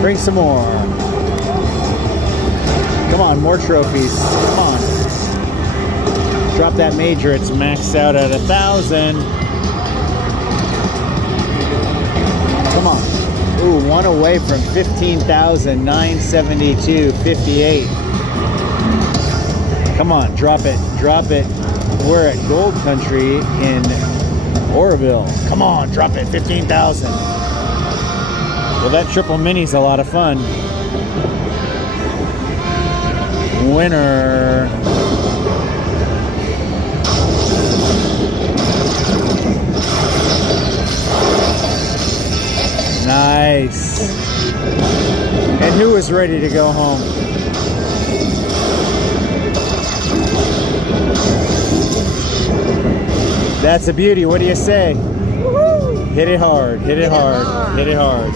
Bring some more. Come on, more trophies. Come on. Drop that major. It's maxed out at 1,000. Come on. Ooh, one away from 15,972.58. Come on, drop it. Drop it. We're at Gold Country in Oroville. Come on, drop it. 15,000. Well, that triple mini's a lot of fun. Winner. Nice. And who is ready to go home? That's a beauty. What do you say? Woo-hoo. Hit it hard. Hit it hard. Hit it hard.